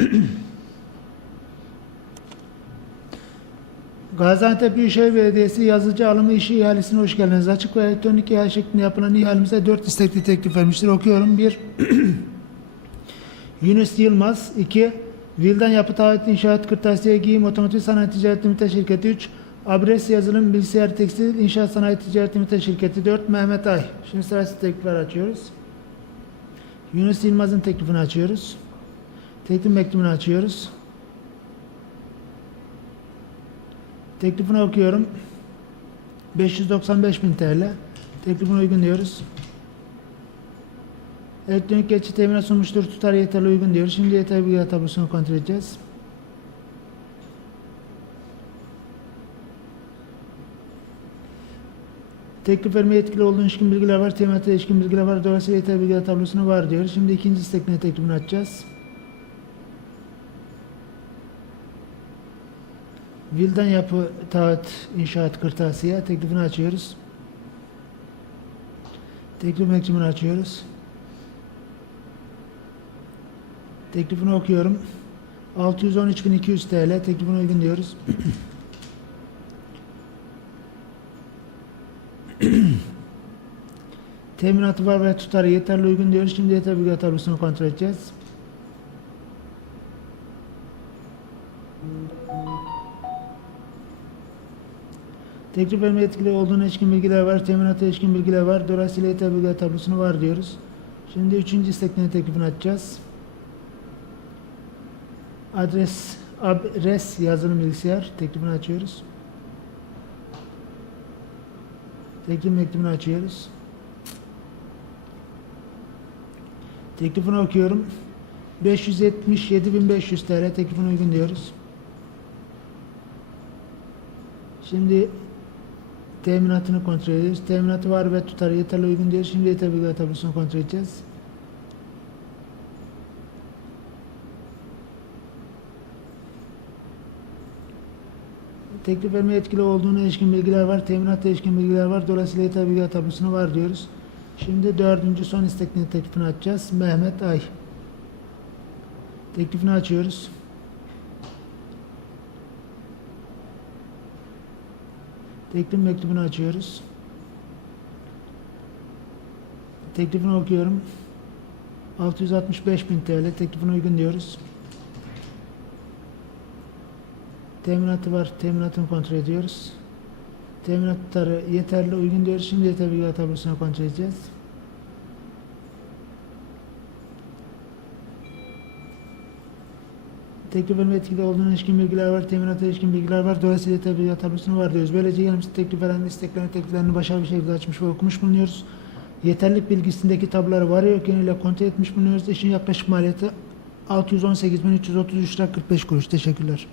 Gaziantep Büyükşehir Belediyesi yazıcı alımı işi ihalesine hoş geldiniz. Açık ve elektronik ihale şeklinde yapılan ihalemize 4 istekli teklif vermiştir. Okuyorum. 1. Yunus Yılmaz. 2. Vildan Yapı Taahhüt İnşaat Kırtasiye Giyim Otomotiv Sanayi Ticaret Limited Şirketi 3. Abres Yazılım Bilgisayar Tekstil İnşaat Sanayi Ticaret Limited Şirketi 4. Mehmet Ay. Şimdi sırası teklifler açıyoruz. Yunus Yılmaz'ın teklifini açıyoruz. Teklif mektubunu açıyoruz. Teklifini okuyorum. 595 bin TL. Teklifine uygun diyoruz. Elektronik geçiş teminat sunmuştur. Tutar yeterli uygun diyoruz. Şimdi yeterli bilgi tablosunu kontrol edeceğiz. Teklif vermeye etkili olduğun ilişkin bilgiler var. Teminata ilişkin bilgiler var. Dolayısıyla yeterli bilgiler tablosunu var diyoruz. Şimdi ikinci istekline teklifini açacağız. Vildan Yapı Taahhüt İnşaat Kırtasiye teklifini açıyoruz. Teklif mektubunu açıyoruz. Teklifini okuyorum. 613.200 TL teklifine uygun diyoruz. Teminatı var ve tutarı yeterli uygun diyoruz. Şimdi yeterli bilgi tablosunu kontrol edeceğiz. Teklif verme etkili olduğuna ilişkin bilgiler var. Teminata ilişkin bilgiler var. Dolayısıyla yeterli bilgiler tablosunu var diyoruz. Şimdi üçüncü isteklerin teklifini açacağız. Adres, adres yazılım bilgisayar teklifini açıyoruz. Teklif mektubunu açıyoruz. Teklifini okuyorum. 577.500 TL teklifine uygun diyoruz. Şimdi teminatını kontrol ediyoruz. Teminatı var ve tutarı yeterli uygun diyoruz. Şimdi yeterli bilgiler tablosunu kontrol edeceğiz. Teklif vermeye etkili olduğuna ilişkin bilgiler var. Teminata ilişkin bilgiler var. Dolayısıyla yeterli bilgiler tablosunu var diyoruz. Şimdi dördüncü son istekli teklifini açacağız. Mehmet Ay. Teklifini açıyoruz. Teklif mektubunu açıyoruz. Teklifini okuyorum. 665 bin TL teklifine uygun diyoruz. Teminatı var. Teminatını kontrol ediyoruz. Teminatları yeterli uygun diyoruz. Şimdi bilgiler tablosuna kontrol edeceğiz. Teklif verme etkili olduğuna ilişkin bilgiler var. Teminata ilişkin bilgiler var. Dolayısıyla bilgiler tablosuna var diyoruz. Böylece yanımızda teklif veren isteklerini, tekliflerini başarılı bir şekilde açmış ve okumuş bulunuyoruz. Yeterlilik bilgisindeki tabloları var yok yönüyle kontrol etmiş bulunuyoruz. İşin yaklaşık maliyeti 618.333 lira 45 kuruş. Teşekkürler.